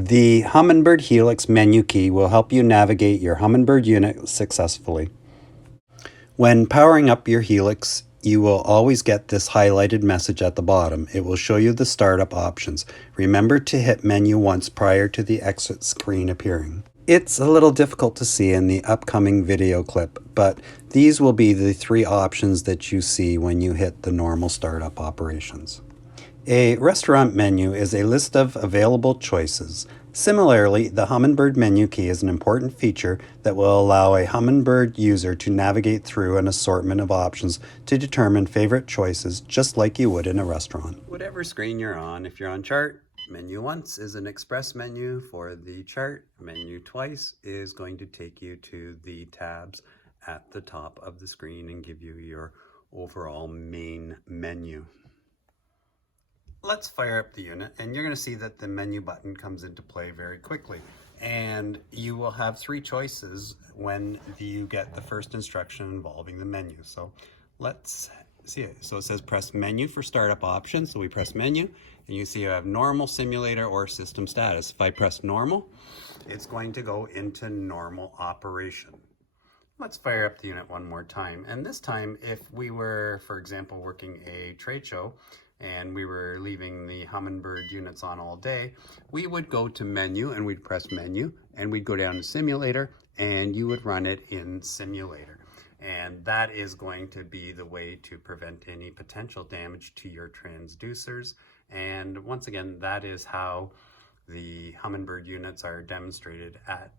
The Humminbird Helix menu key will help you navigate your Humminbird unit successfully. When powering up your Helix, you will always get this highlighted message at the bottom. It will show you the startup options. Remember to hit menu once prior to the exit screen appearing. It's a little difficult to see in the upcoming video clip, but these will be the three options that you see when you hit the normal startup operations. A restaurant menu is a list of available choices. Similarly, the Humminbird menu key is an important feature that will allow a Humminbird user to navigate through an assortment of options to determine favorite choices, just like you would in a restaurant. Whatever screen you're on, if you're on chart, menu once is an express menu for the chart. Menu twice is going to take you to the tabs at the top of the screen and give you your overall main menu. Let's fire up the unit, and you're going to see that the menu button comes into play very quickly. And you will have three choices when you get the first instruction involving the menu. So let's see it. So it says press menu for startup options. So we press menu, and you see you have normal, simulator, or system status. If I press normal, it's going to go into normal operation. Let's fire up the unit one more time. And this time, if we were, for example, working a trade show, and we were leaving the Humminbird units on all day, we would go to menu and we'd press menu and we'd go down to simulator and you would run it in simulator. And that is going to be the way to prevent any potential damage to your transducers. And once again, that is how the Humminbird units are demonstrated at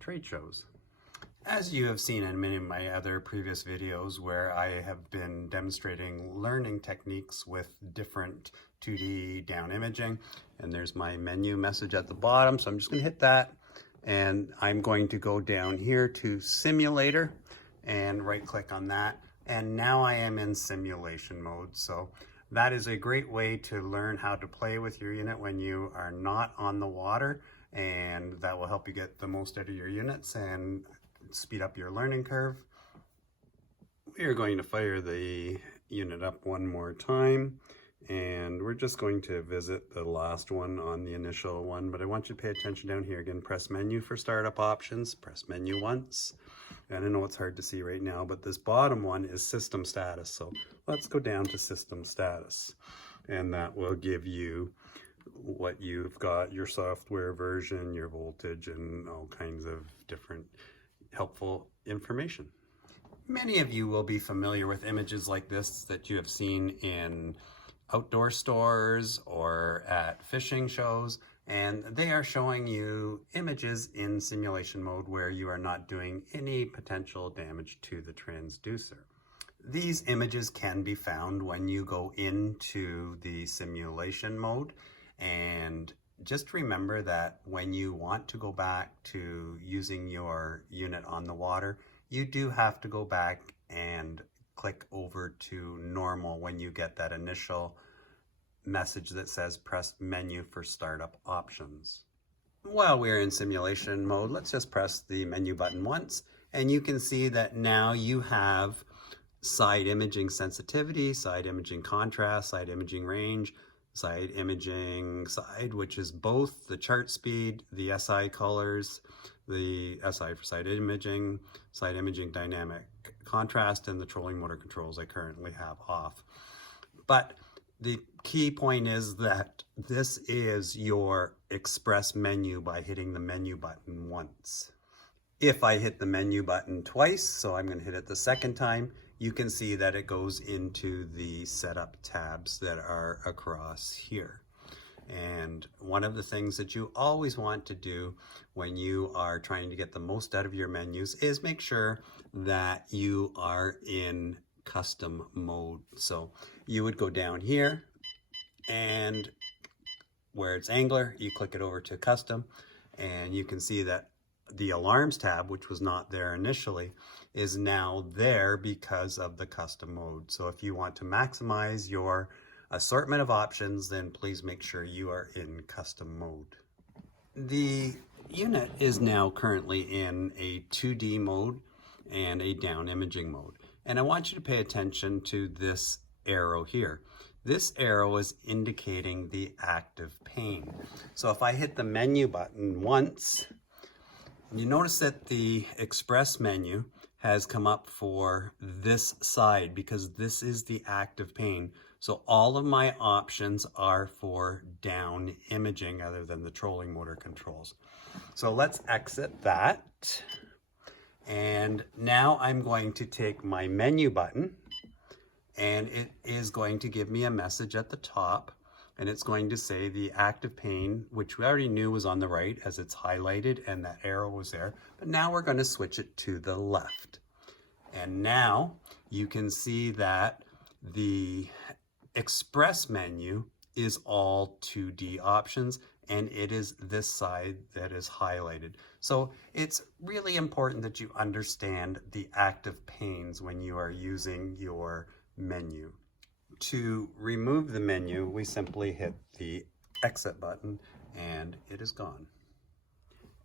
trade shows. As you have seen in many of my other previous videos where I have been demonstrating learning techniques with different 2D down imaging, and there's my menu message at the bottom, so I'm just going to hit that, and I'm going to go down here to simulator and right click on that, and now I am in simulation mode. So that is a great way to learn how to play with your unit when you are not on the water, and that will help you get the most out of your units and speed up your learning curve. We are going to fire the unit up one more time, and we're just going to visit the last one on the initial one, but I want you to pay attention down here. Again, press menu for startup options, press menu once. And I know it's hard to see right now, but this bottom one is system status. So let's go down to system status, and that will give you what you've got, your software version, your voltage, and all kinds of different helpful information. Many of you will be familiar with images like this that you have seen in outdoor stores or at fishing shows, and they are showing you images in simulation mode where you are not doing any potential damage to the transducer. These images can be found when you go into the simulation mode, and just remember that when you want to go back to using your unit on the water, you do have to go back and click over to normal when you get that initial message that says press menu for startup options. While we're in simulation mode, let's just press the menu button once, and you can see that now you have side imaging sensitivity, side imaging contrast, side imaging range, side imaging side, which is both the chart speed, the SI colors, the SI for side imaging dynamic contrast, and the trolling motor controls I currently have off. But the key point is that this is your express menu by hitting the menu button once. If I hit the menu button twice, so I'm going to hit it the second time, you can see that it goes into the setup tabs that are across here. And one of the things that you always want to do when you are trying to get the most out of your menus is make sure that you are in custom mode. So you would go down here, and where it's angler, you click it over to custom, and you can see that the alarms tab, which was not there initially, is now there because of the custom mode. So if you want to maximize your assortment of options, then please make sure you are in custom mode. The unit is now currently in a 2D mode and a down imaging mode. And I want you to pay attention to this arrow here. This arrow is indicating the active pane. So if I hit the menu button once, you notice that the express menu has come up for this side because this is the active pane. So all of my options are for down imaging other than the trolling motor controls. So let's exit that. And now I'm going to take my menu button, and it is going to give me a message at the top, and it's going to say the active pane, which we already knew was on the right as it's highlighted and that arrow was there, but now we're going to switch it to the left. And now you can see that the express menu is all 2D options, and it is this side that is highlighted. So it's really important that you understand the active panes when you are using your menu. To remove the menu, we simply hit the exit button and it is gone.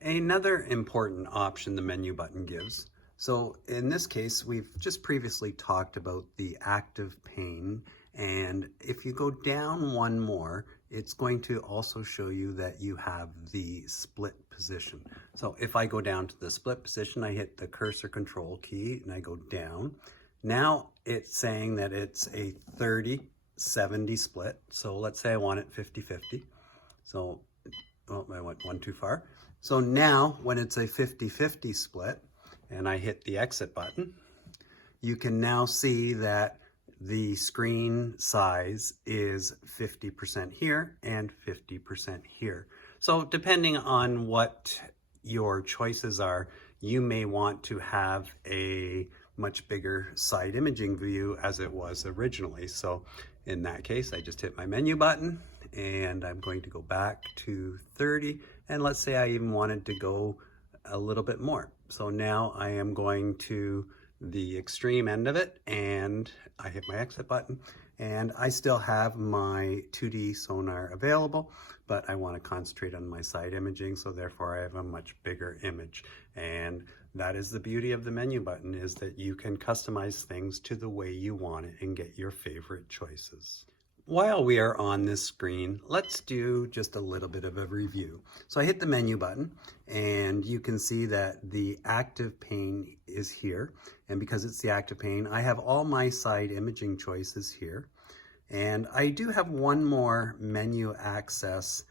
Another important option the menu button gives. So in this case, we've just previously talked about the active pane, and if you go down one more, it's going to also show you that you have the split position. So if I go down to the split position, I hit the cursor control key and I go down. Now it's saying that it's a 30-70 split. So let's say I want it 50-50. So, oh, I went one too far. So now when it's a 50-50 split and I hit the exit button, you can now see that the screen size is 50% here and 50% here. So depending on what your choices are, you may want to have a much bigger side imaging view as it was originally. So in that case, I just hit my menu button and I'm going to go back to 30. And let's say I even wanted to go a little bit more. So now I am going to the extreme end of it and I hit my exit button, and I still have my 2D sonar available, but I want to concentrate on my side imaging, so therefore I have a much bigger image. And that is the beauty of the menu button, is that you can customize things to the way you want it and get your favorite choices. While we are on this screen, let's do just a little bit of a review. So I hit the menu button and you can see that the active pane is here. And because it's the active pane, I have all my side imaging choices here. And I do have one more menu access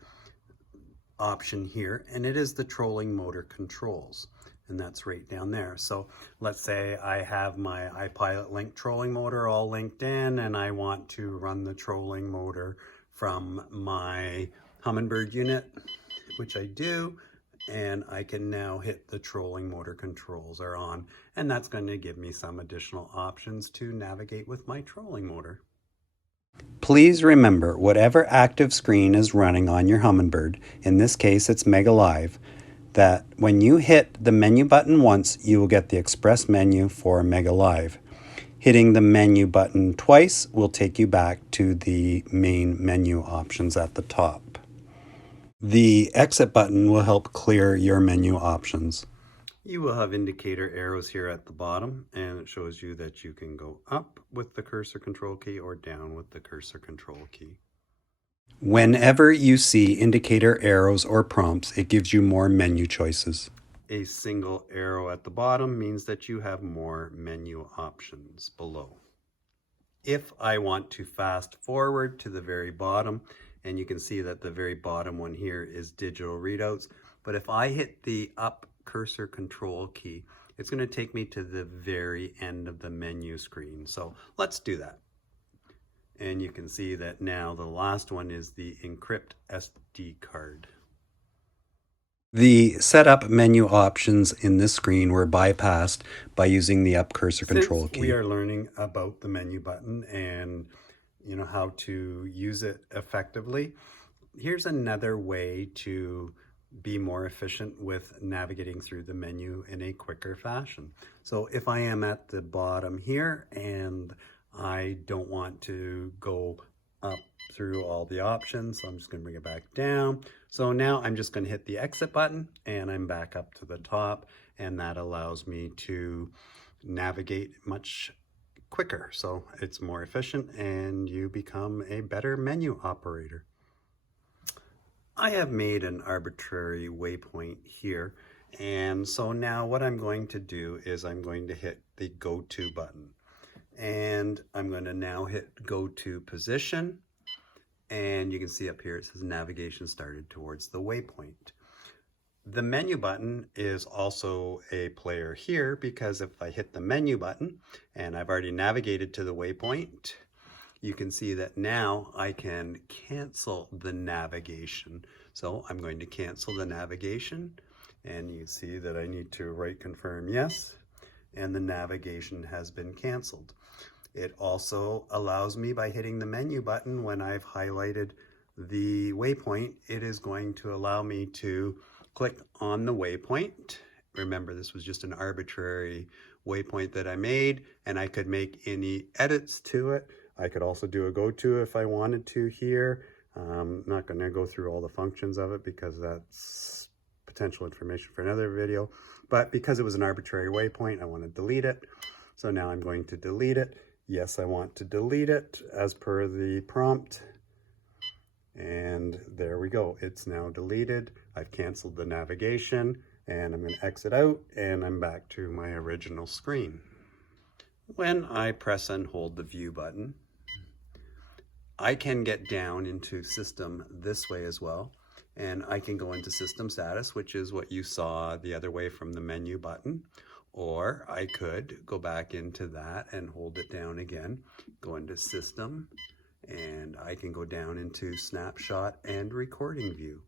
option here, and it is the trolling motor controls. And that's right down there. So let's say I have my iPilot Link trolling motor all linked in, and I want to run the trolling motor from my Humminbird unit, which I do, and I can now hit the trolling motor controls are on, and that's going to give me some additional options to navigate with my trolling motor. Please remember, whatever active screen is running on your Humminbird, in this case it's Mega Live, that when you hit the menu button once, you will get the express menu for Mega Live. Hitting the menu button twice will take you back to the main menu options at the top. The exit button will help clear your menu options. You will have indicator arrows here at the bottom, and it shows you that you can go up with the cursor control key or down with the cursor control key. Whenever you see indicator arrows or prompts, it gives you more menu choices. A single arrow at the bottom means that you have more menu options below. If I want to fast forward to the very bottom, and you can see that the very bottom one here is digital readouts, but if I hit the up cursor control key, it's going to take me to the very end of the menu screen. So let's do that. And you can see that now the last one is the encrypt SD card. The setup menu options in this screen were bypassed by using the up cursor control key. We are learning about the menu button and how to use it effectively. Here's another way to be more efficient with navigating through the menu in a quicker fashion. So if I am at the bottom here and I don't want to go up through all the options, so I'm just going to bring it back down. So now I'm just going to hit the exit button and I'm back up to the top, and that allows me to navigate much quicker. So it's more efficient and you become a better menu operator. I have made an arbitrary waypoint here. And so now what I'm going to do is I'm going to hit the Go To button. And I'm going to now hit Go To Position. And you can see up here it says navigation started towards the waypoint. The menu button is also a player here because if I hit the menu button and I've already navigated to the waypoint, you can see that now I can cancel the navigation. So I'm going to cancel the navigation and you see that I need to write confirm yes, and the navigation has been canceled. It also allows me, by hitting the menu button when I've highlighted the waypoint, it is going to allow me to click on the waypoint. Remember, this was just an arbitrary waypoint that I made, and I could make any edits to it. I could also do a go to if I wanted to here. I'm not going to go through all the functions of it because that's potential information for another video. But because it was an arbitrary waypoint, I want to delete it. So now I'm going to delete it. Yes, I want to delete it as per the prompt. And there we go. It's now deleted. I've canceled the navigation and I'm going to exit out and I'm back to my original screen. When I press and hold the view button, I can get down into system this way as well. And I can go into system status, which is what you saw the other way from the menu button. Or I could go back into that and hold it down again, go into system, and I can go down into snapshot and recording view.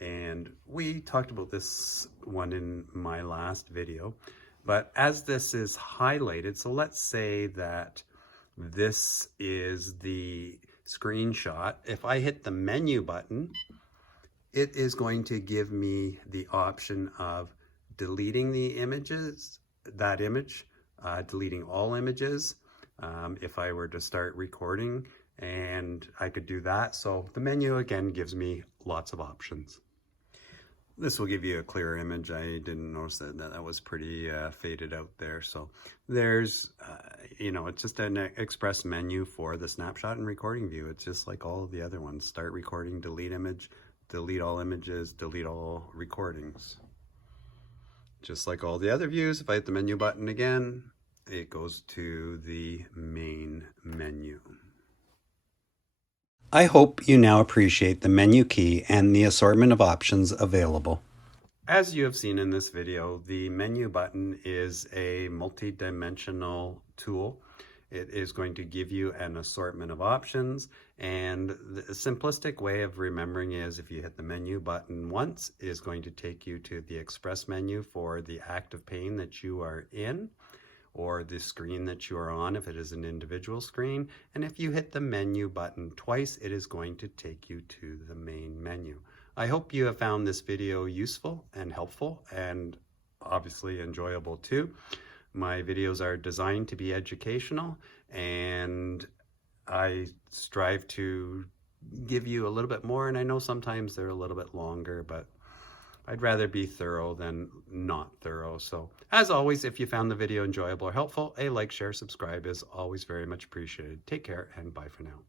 And we talked about this one in my last video, but as this is highlighted, so let's say that this is the screenshot. If I hit the menu button, it is going to give me the option of deleting the images, that image, deleting all images, if I were to start recording, and I could do that. So the menu again gives me lots of options. This will give you a clearer image. I didn't notice that was pretty faded out there. So there's, it's just an express menu for the snapshot and recording view. It's just like all of the other ones. Start recording, delete image, delete all images, delete all recordings. Just like all the other views, if I hit the menu button again, it goes to the main menu. I hope you now appreciate the menu key and the assortment of options available. As you have seen in this video, the menu button is a multi-dimensional tool. It is going to give you an assortment of options, and the simplistic way of remembering is if you hit the menu button once, it is going to take you to the express menu for the active pane that you are in, or the screen that you are on if it is an individual screen. And if you hit the menu button twice, it is going to take you to the main menu. I hope you have found this video useful and helpful and obviously enjoyable too. My videos are designed to be educational, and I strive to give you a little bit more, and I know sometimes they're a little bit longer, but I'd rather be thorough than not thorough. So as always, if you found the video enjoyable or helpful, a like, share, subscribe is always very much appreciated. Take care and bye for now.